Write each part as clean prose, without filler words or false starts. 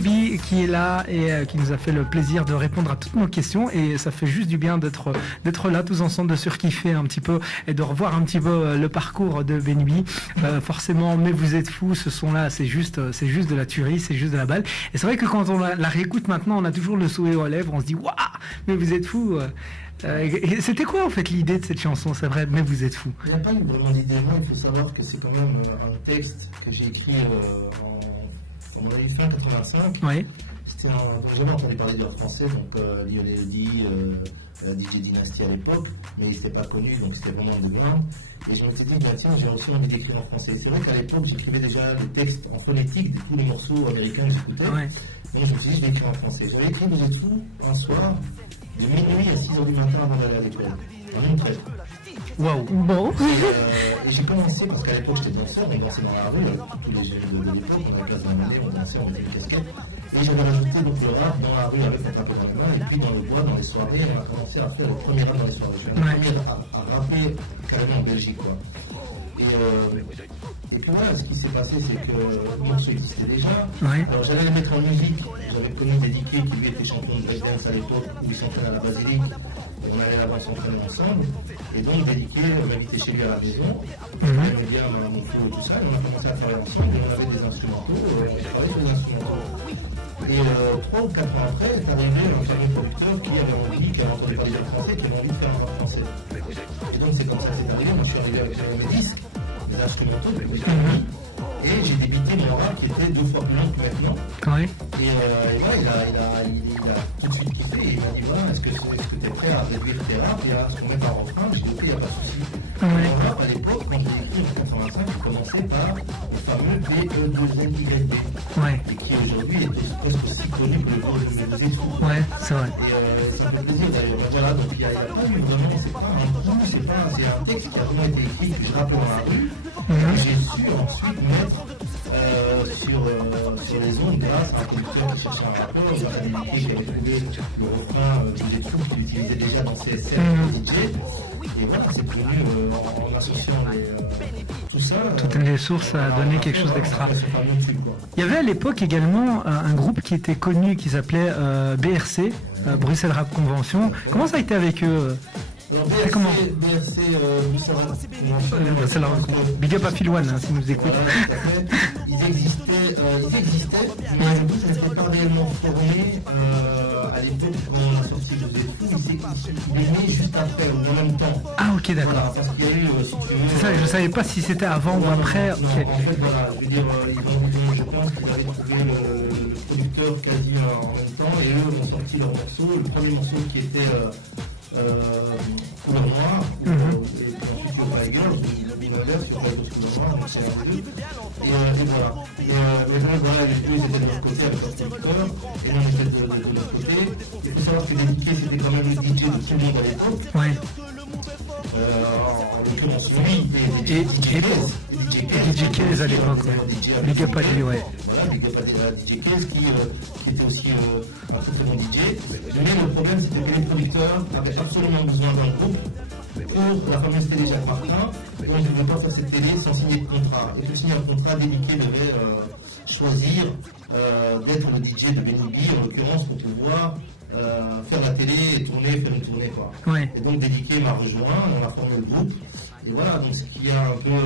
Benny B qui est là et qui nous a fait le plaisir de répondre à toutes nos questions, et ça fait juste du bien d'être là tous ensemble, de surkiffer un petit peu et de revoir un petit peu le parcours de Benny B. Forcément, mais vous êtes fous, ce son-là, c'est juste de la tuerie, c'est juste de la balle. Et c'est vrai que quand on la réécoute maintenant, on a toujours le sourire aux lèvres, on se dit waouh, mais vous êtes fous. C'était quoi en fait l'idée de cette chanson? C'est vrai, mais vous êtes fous. Il n'y a pas eu vraiment d'idée. Moi, il faut savoir que c'est quand même un texte que j'ai écrit en fin 85. Oui. C'était donc j'avais entendu parler de rap français, donc Lionel Eddy, DJ Dynasty à l'époque, mais il n'était pas connu, donc c'était vraiment underground. Et je m'étais dit, bah, tiens, j'ai aussi envie d'écrire en français. C'est vrai qu'à l'époque, j'écrivais déjà le texte en phonétique de tous les morceaux américains que j'écoutais. Ouais. Donc je me suis dit, je vais écrire en français. J'avais écrit Vous êtes fous un soir, de minuit à 6h du matin avant d'aller à l'école, en une traite. Waouh, bon. Et j'ai commencé, parce qu'à l'époque j'étais danseur, on dansait dans la rue, tous les jeunes de l'époque, on a la place d'un année, on dansait, on mettait une casquette. Et j'avais rajouté donc le rap dans la rue avec un tapis dans les mains, et puis dans le bois, dans les soirées, on a commencé à faire le premier rap dans les soirées. Je suis le premier à rapper carrément en Belgique, quoi. Et puis voilà, ce qui s'est passé, c'est que le morceau existait déjà. Ouais. Alors j'allais le mettre en musique, j'avais connu Dédiqué qui lui était champion de breakdance à l'époque, où il s'entraîne à la basilique. On allait là-bas s'entraîner ensemble, et donc Dédiqué m'invitait chez lui à la maison. Il aimait bien mon flow et tout ça, et on a commencé à travailler ensemble, et on avait des instrumentaux, on travaillait sur des instrumentaux. Et 3 ou 4 ans après, est arrivé un jeune producteur qui avait envie, qui avait entendu parler du français, qui avait envie de faire un rap français. Et donc c'est comme ça que c'est arrivé. Moi je suis arrivé avec mes disques, mes instrumentaux, et j'ai débité mon rap qui était 2 fois plus long que maintenant. Ouais. Et là, il a tout de suite kiffé, et il m'a dit voilà, est-ce que tu es prêt à réduire tes rap et à ce qu'on met par refrain? J'ai dit ok, il n'y a pas de souci. Mon rap à l'époque, quand j'ai écrit en 1985, j'ai commencé par le fameux B2NYD, et qui aujourd'hui est presque aussi connu que le Vous êtes fous. Ouais, c'est vrai. Et ça me fait plaisir d'ailleurs. Voilà, donc il n'y a pas eu vraiment, c'est pas un coup, c'est un texte qui a vraiment été écrit, que je rappelle dans la rue. J'ai su ensuite mettre sur les ondes grâce à un producteur qui cherchait un rapport, il m'a indiqué qu'il avait trouvé le refrain Vous êtes fous qu'il utilisait déjà dans CSR DJ. Et voilà, c'est venu en associant tout ça. Toutes les sources a donné quelque chose d'extra. Il y avait à l'époque également un groupe qui était connu qui s'appelait BRC, Bruxelles Rap Convention. Comment ça a été avec eux? Alors BRC, Big up à Philwan, hein, si nous écoute. Ils existaient, mais ils n'étaient pas réellement formés à l'époque quand on a sorti Vous êtes fous. Ils venaient juste après, ou en même temps. Ah ok, d'accord. Voilà, parce qu'il y a eu, c'est ça, je ne savais pas si c'était avant ou après. Non, okay. En fait, voilà, je veux dire, je pense qu'ils avaient trouvé le producteur quasi en même temps, et eux ont sorti leur morceau. Le premier morceau qui était Couleur Noire, et ensuite sur Tiger, sur Couleur Noire, donc c'est un peu. Et voilà. Et voilà, les deux étaient de leur côté avec leur producteur, et nous on était de notre côté. Il faut savoir que Dédiqué, c'était quand même le DJ de tout le monde à l'époque. Ouais. En l'occurrence, lui, et DJ Case à l'époque, Big up à lui, ouais. Voilà, Big up à DJ Case qui était aussi un très très bon DJ. Mais le problème, c'était que les producteurs avaient absolument besoin d'un groupe pour la fameuse télé Jacques Martin. Donc, ils ne pouvaient pas faire cette télé sans signer de contrat. Et pour signer un contrat, Dédiqué devait choisir d'être le DJ de Benny B, en l'occurrence, pour pouvoir faire la télé et faire une tournée, quoi. Ouais. Et donc Dédiqué m'a rejoint, on a formé le groupe, et voilà, donc ce qui a un peu,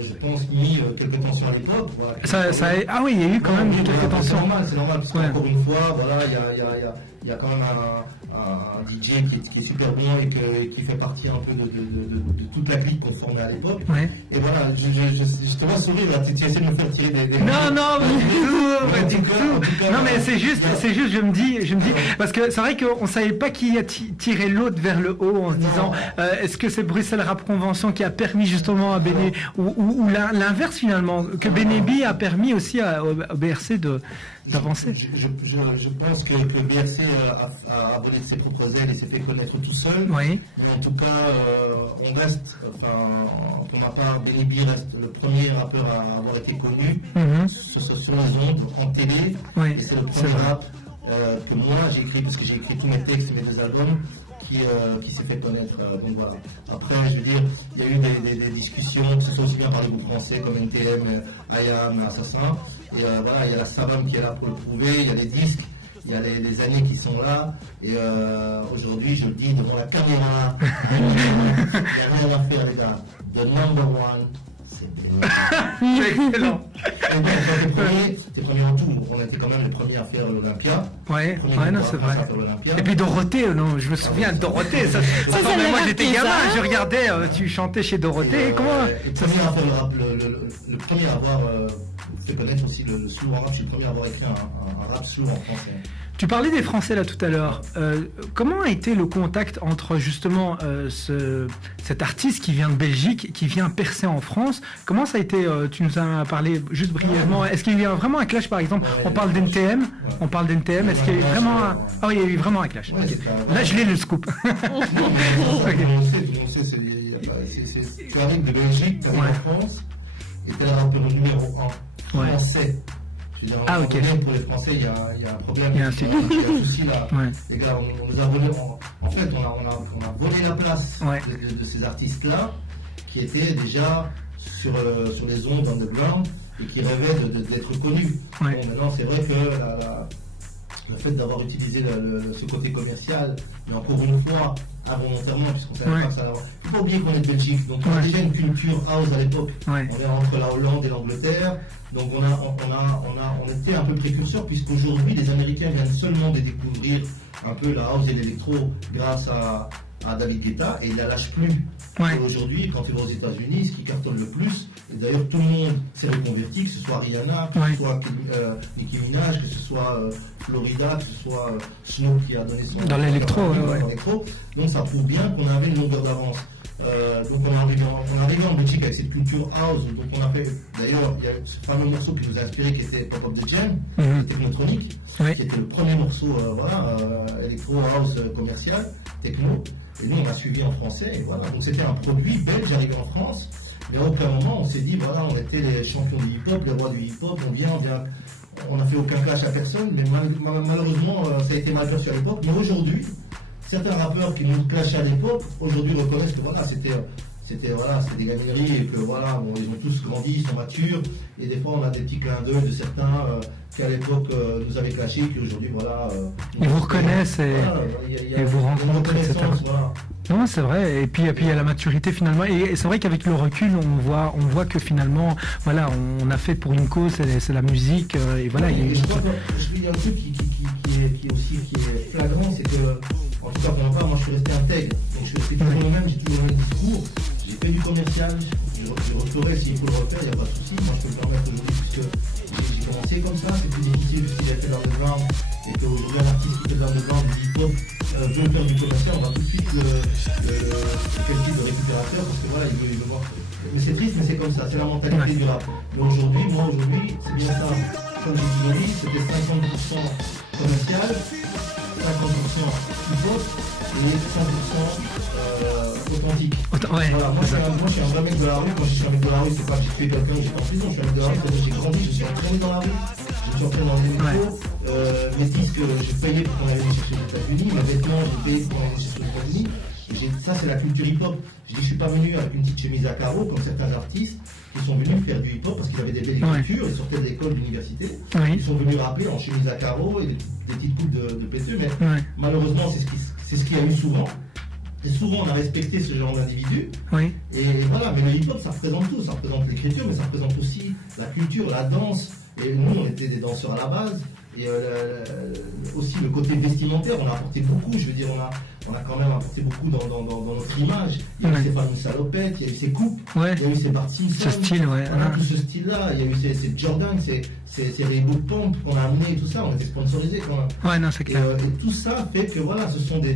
je pense, mis quelques tensions à l'époque. Voilà, ah oui, il y a eu quand même quelques tensions. C'est normal, parce qu'encore une fois, voilà, il y a quand même un DJ qui est super bon et qui fait partie un peu de toute la clique qu'on formait à l'époque. Ouais. Et voilà, je te vois sourire là, tu essaies de me faire tirer des Non, non, mais c'est juste, je me dis, parce que c'est vrai qu'on savait pas qui a tiré l'autre vers le haut en se disant, est-ce que c'est Bruxelles Rap Convention qui a permis justement à Benny, ou l'inverse finalement, que Benny B a permis aussi au BRC d'avancer. Je pense que BRC a volé de ses propres ailes et s'est fait connaître tout seul. Oui. Mais en tout cas, on reste, enfin, pour ma part, Benny B reste le premier rappeur à avoir été connu sur les ondes, en télé. Oui. Et c'est le premier rap que moi j'ai écrit, parce que j'ai écrit tous mes textes, mes 2 albums, qui s'est fait connaître. Donc voilà. Après, je veux dire, il y a eu les discussions, que ce soit aussi bien par les groupes français comme NTM, IAM, Assassin. Et voilà, il y a la Savam qui est là pour le prouver, il y a les disques, il y a les années qui sont là. Et aujourd'hui, je le dis devant la caméra, il n'y a rien à faire, les gars. The number one. C'est excellent. T'es premier en tout. On était quand même les premiers à faire l'Olympia. Ouais, non, c'est vrai. Et puis Dorothée, non, je me souviens de Dorothée. Moi j'étais gamin, je regardais, tu chantais chez Dorothée. Comment le premier à avoir fait connaître aussi le slow en rap. Je suis le premier à avoir écrit un rap slow en français. Tu parlais des Français là tout à l'heure. Comment a été le contact entre justement cet artiste qui vient de Belgique, qui vient percer en France? Comment ça a été? Tu nous en as parlé juste brièvement. Est-ce qu'il y a eu vraiment un clash par exemple? On parle d'NTM. On parle d'NTM. Est-ce qu'il y a eu vraiment un... Ah oui, il y a eu vraiment un clash. Okay. Là, je l'ai le scoop. C'est un mec de Belgique qui arrive en France et était un peu le numéro 1 français. Ah ok. Pour les Français, il y a un problème. Il y a un souci là. Les gars, on nous a volé. En fait, on a volé la place de ces artistes-là qui étaient déjà sur les ondes underground et qui rêvaient d'être connus. Bon, maintenant, c'est vrai que le fait d'avoir utilisé ce côté commercial, mais encore une fois, involontairement, puisqu'on savait pas que ça allait avoir. Il ne faut pas oublier qu'on est de Belgique, donc on a déjà une culture house à l'époque. On est entre la Hollande et l'Angleterre, donc on était un peu précurseurs, puisqu'aujourd'hui, les Américains viennent seulement de découvrir un peu la house et l'électro grâce à David Guetta, et il la lâche plus. Aujourd'hui, quand tu vas aux États-Unis, ce qui cartonne le plus, et d'ailleurs tout le monde s'est reconverti, que ce soit Rihanna, que ce soit Nicki Minaj, que ce soit Florida, que ce soit Snoop qui a donné son... Dans l'électro, Donc ça prouve bien qu'on avait une longueur d'avance. Donc on est arrivé en Belgique avec cette culture house, donc on a fait, d'ailleurs, il y a ce fameux morceau qui nous a inspiré qui était Pop Up the Jam, Technotronic, qui était le premier morceau, électro house commercial, techno, et nous on a suivi en français, et voilà, donc c'était un produit belge arrivé en France, mais à aucun moment on s'est dit, voilà, on était les champions du hip-hop, les rois du hip-hop, on n'a fait aucun clash à personne, mais malheureusement ça a été mal perçu à l'époque, mais aujourd'hui, certains rappeurs qui nous clashaient à l'époque, aujourd'hui reconnaissent que voilà, c'était des gamineries et que voilà, bon, ils ont tous grandi, ils sont matures, et des fois on a des petits clins d'œil de certains qui à l'époque nous avaient clashé, qui aujourd'hui voilà... ils vous reconnaissent et vous rencontrent, etc. Voilà. Non, c'est vrai, et puis il y a la maturité finalement, et c'est vrai qu'avec le recul, on voit que finalement, voilà, on a fait pour une cause, c'est la musique, et voilà. Il y a un truc qui est flagrant, c'est que, en tout cas pour moi, moi je suis resté intègre, donc je suis resté toujours le même, j'ai toujours le même discours, j'ai fait du commercial, je referai s'il faut le refaire, il n'y a pas de souci, moi je peux le permettre aujourd'hui puisque j'ai commencé comme ça, c'est plus difficile puisqu'il a fait de l'underground, et qu'aujourd'hui un artiste qui fait de l'underground, du hip-hop, veut faire du commercial, on va tout de suite quel type de récupérateur, parce que voilà, il veut voir. Mais c'est triste, mais c'est comme ça, c'est la mentalité du rap. Mais aujourd'hui, c'est bien ça, comme j'ai dit, c'était 50% commercial, 50% hip-hop et 100% authentique. Voilà, moi je suis un vrai mec de la rue. Quand je suis un mec de la rue, c'est pas que j'ai tué quelqu'un, j'étais en prison, je suis un mec de la rue, j'ai grandi, je suis entraîné dans la rue, je suis entraîné dans les métros, mes disques, j'ai payé pour qu'on allait les chercher aux États-Unis, mes vêtements, j'ai payé pour qu'on allait les chercher aux États-Unis. Ça, c'est la culture hip-hop. Je dis, je suis pas venu avec une petite chemise à carreaux comme certains artistes qui sont venus faire du hip-hop parce qu'ils avaient des belles écritures, ils sortaient de l'école, de l'université. Ils sont venus rapper en chemise à carreaux et des petites coupes de péteux, mais malheureusement, c'est ce qu'il y a eu souvent. Et souvent, on a respecté ce genre d'individu. Et voilà, mais le hip-hop, ça représente tout. Ça représente l'écriture, mais ça représente aussi la culture, la danse. Et nous, on était des danseurs à la base. Et aussi le côté vestimentaire, on a apporté beaucoup. Je veux dire, on a quand même apporté beaucoup dans notre image. Il y a eu ces fameuses salopettes, il y a eu ces coupes, il y a eu ces Bart Simpson. Ce style, tout ce style-là. Il y a eu ces Jordan, ces Reebok Pump qu'on a amenés et tout ça. On était sponsorisés quand même. Ouais, non, c'est clair. Et tout ça fait que voilà, ce sont des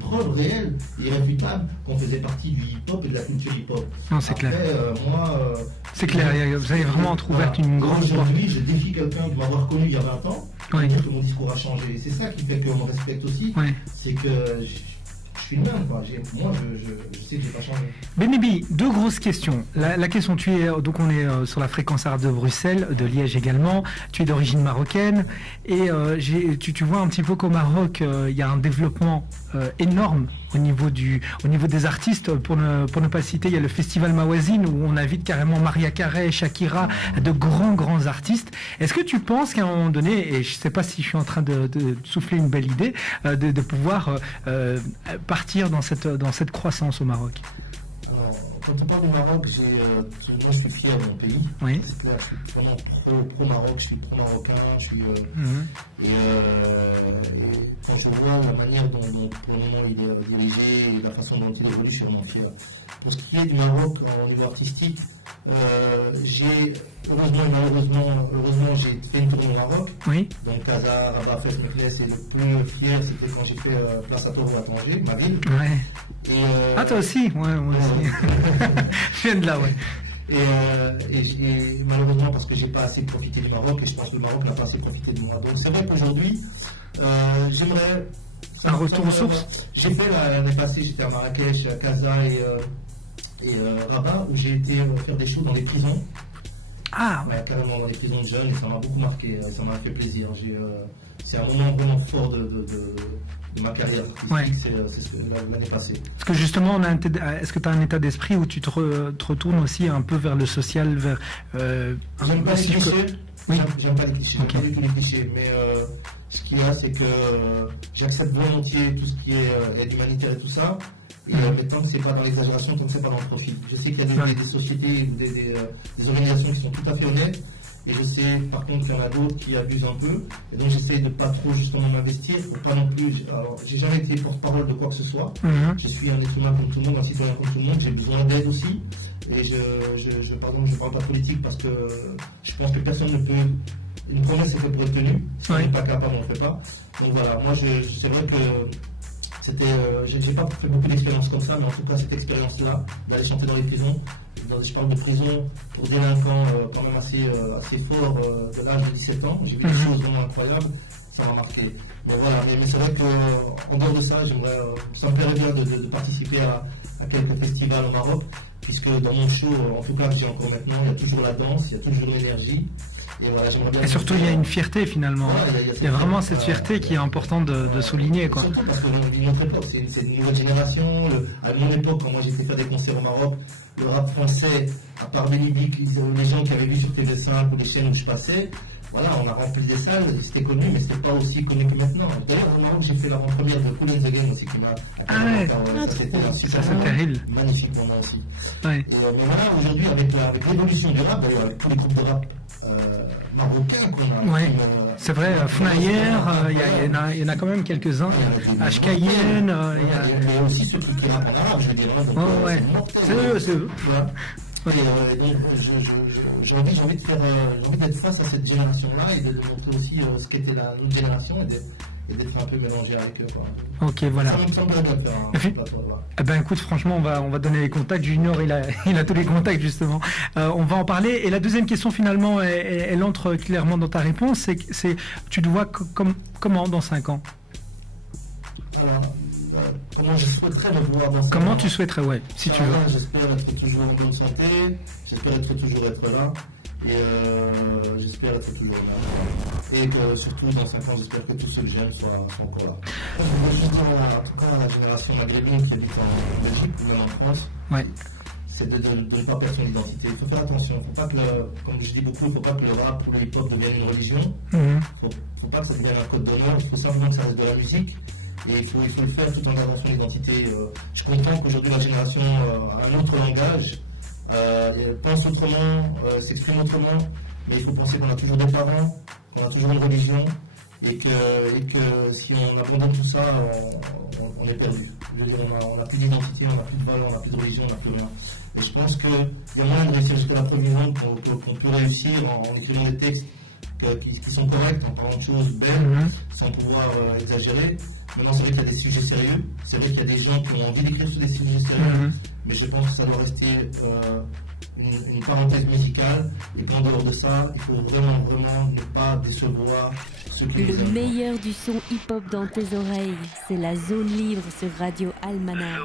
preuves réelles, irréfutables, qu'on faisait partie du hip-hop et de la culture hip-hop. Non, c'est clair. Moi, c'est clair, vous avez vraiment ouvert une grande porte. Aujourd'hui, je défie quelqu'un de m'avoir connu il y a 20 ans. Dire que mon discours a changé. Et c'est ça qui fait qu'on me respecte aussi. C'est que je suis le même, quoi. Moi, je sais que j'ai pas changé. Benny, deux grosses questions. La question, donc on est sur la fréquence arabe de Bruxelles, de Liège également. Tu es d'origine marocaine et tu vois un petit peu qu'au Maroc, il y a un développement énorme au niveau des artistes. Pour ne pas citer, il y a le festival Mawazine où on invite carrément Maria Carey, Shakira, de grands artistes. Est-ce que tu penses qu'à un moment donné, et je ne sais pas si je suis en train de souffler une belle idée, de pouvoir partir dans cette croissance au Maroc? Quand on parle du Maroc, moi je suis fier de mon pays. Oui. C'est clair, je suis vraiment pro-Maroc, je suis pro-marocain. Et quand je vois la manière dont pour le moment il est dirigé et la façon dont il évolue, je suis vraiment fier. Pour ce qui est du Maroc au niveau artistique, heureusement, j'ai fait une tournée au Maroc. Oui. Donc Casa, Rabat, Fès, Meknès, et le plus fier, c'était quand j'ai fait Place à Taureau à Tanger, ma ville. Ouais. Ah, toi aussi? Ouais, moi aussi. Je viens de là, ouais. Et malheureusement, parce que j'ai pas assez profité du Maroc, et je pense que le Maroc n'a pas assez profité de moi. Donc c'est vrai qu'aujourd'hui, j'aimerais... Un retour aux sources? J'ai fait l'année passée, j'étais à Marrakech, à Casa et Rabat, où j'ai été faire des shows dans les prisons. Ah ouais. Carrément dans les prisons de jeunes, et ça m'a beaucoup marqué, ça m'a fait plaisir. C'est un moment vraiment fort de ma carrière artistique, ouais. C'est l'année passée. Parce que justement, est-ce que tu as un état d'esprit où tu te retournes aussi un peu vers le social, vers... J'aime pas les clichés, oui. J'aime pas les clichés, okay. J'aime pas du tout les clichés, mais ce qu'il y a, c'est que j'accepte volontiers tout ce qui est aide humanitaire et tout ça. Et tant que c'est pas dans l'exagération, tant que c'est pas dans le profit. Je sais qu'il y a des sociétés, des organisations qui sont tout à fait honnêtes, et je sais par contre qu'il y en a d'autres qui abusent un peu, et donc j'essaie de pas trop justement m'investir, pour pas non plus. Alors, j'ai jamais été porte-parole de quoi que ce soit. Je suis un être humain comme tout le monde, un citoyen comme tout le monde, j'ai besoin d'aide aussi. Et pardon, je parle pas politique parce que je pense que personne ne peut. Une promesse est faite pour être tenue. Si on n'est pas capable, on ne le fait pas. Donc voilà, moi c'est vrai que j'ai pas fait beaucoup d'expériences comme ça, mais en tout cas cette expérience-là, d'aller chanter dans les prisons, je parle de prison pour délinquants quand même assez forts de l'âge de 17 ans, j'ai vu des choses vraiment incroyables, ça m'a marqué. Mais voilà, mais c'est vrai qu'en dehors de ça, ça me plairait bien de participer à quelques festivals au Maroc, puisque dans mon show, en tout cas que j'ai encore maintenant, il y a toujours la danse, il y a toujours l'énergie. Et, voilà, et surtout, il y a une fierté finalement. Ouais, il y a vraiment cette fierté qui est importante de souligner. Quoi. Surtout parce que notre époque, c'est une nouvelle génération. À mon époque, quand moi j'étais faire des concerts au Maroc, le rap français, à part Benny B, les gens qui avaient vu sur TV5 ou les chaînes où je passais, voilà, on a rempli des salles, c'était connu, mais c'était pas aussi connu que maintenant. D'ailleurs, au Maroc, j'ai fait l'avant-première de Cool in the Game aussi, qui m'a. Ah ouais, ça c'est terrible. Magnifique pour moi aussi. Ouais. Mais voilà, aujourd'hui, avec l'évolution du rap, d'ailleurs, avec tous les groupes de rap marocains qu'on a. Ouais. C'est vrai, Fnayer, il y en a quand même quelques-uns. HKN, il y a aussi ceux qui rappent en arabe, je veux dire. Oh, ouais. C'est eux. Voilà. Et donc, j'ai envie d'être face à cette génération-là et de montrer aussi ce qu'était notre génération et d'être un peu mélangé avec eux. Quoi. Ok, voilà. Ça me semble bien de faire Eh ben, écoute, franchement, on va donner les contacts. Junior, il a tous les contacts, justement. On va en parler. Et la deuxième question, finalement, elle entre clairement dans ta réponse. C'est tu te vois comment dans 5 ans? Alors, comment je souhaiterais le voir dans 5 ans? Comment tu souhaiterais, ouais, si tu veux. J'espère être toujours en bonne santé. J'espère toujours être là. Et j'espère être toujours là. Et que surtout dans 5 ans, j'espère que tous ceux que j'aime soient encore là. Je dis en tout cas à la génération maghrébine qui habite en Belgique ou même en France, ouais. C'est de ne pas perdre son identité. Il faut faire attention. Faut pas que comme je dis beaucoup, il ne faut pas que le rap ou le hip-hop devienne une religion. Il ne faut pas que ça devienne un code d'honneur. Il faut simplement que ça reste de la musique. Et il faut le faire tout en gardant son identité. Je comprends qu'aujourd'hui la génération a un autre langage. Pense autrement, s'exprime autrement, mais il faut penser qu'on a toujours des parents, qu'on a toujours une religion, et que si on abandonne tout ça, on est perdu. On n'a plus d'identité, on n'a plus de valeur, on n'a plus de religion, on n'a plus rien. Et je pense qu'il y a moyen de réussir jusqu'à la preuve vivante qu'on peut réussir en écrivant des textes qui sont corrects, en parlant de choses belles, sans pouvoir exagérer. Maintenant, c'est vrai qu'il y a des sujets sérieux, c'est vrai qu'il y a des gens qui ont envie d'écrire sur des sujets sérieux, mais je pense que ça doit rester une parenthèse musicale, et qu'en dehors de ça, il faut vraiment ne pas décevoir ceux qui nous aiment. Le meilleur du son hip-hop dans tes oreilles, c'est la Zone Libre sur Radio Almanach.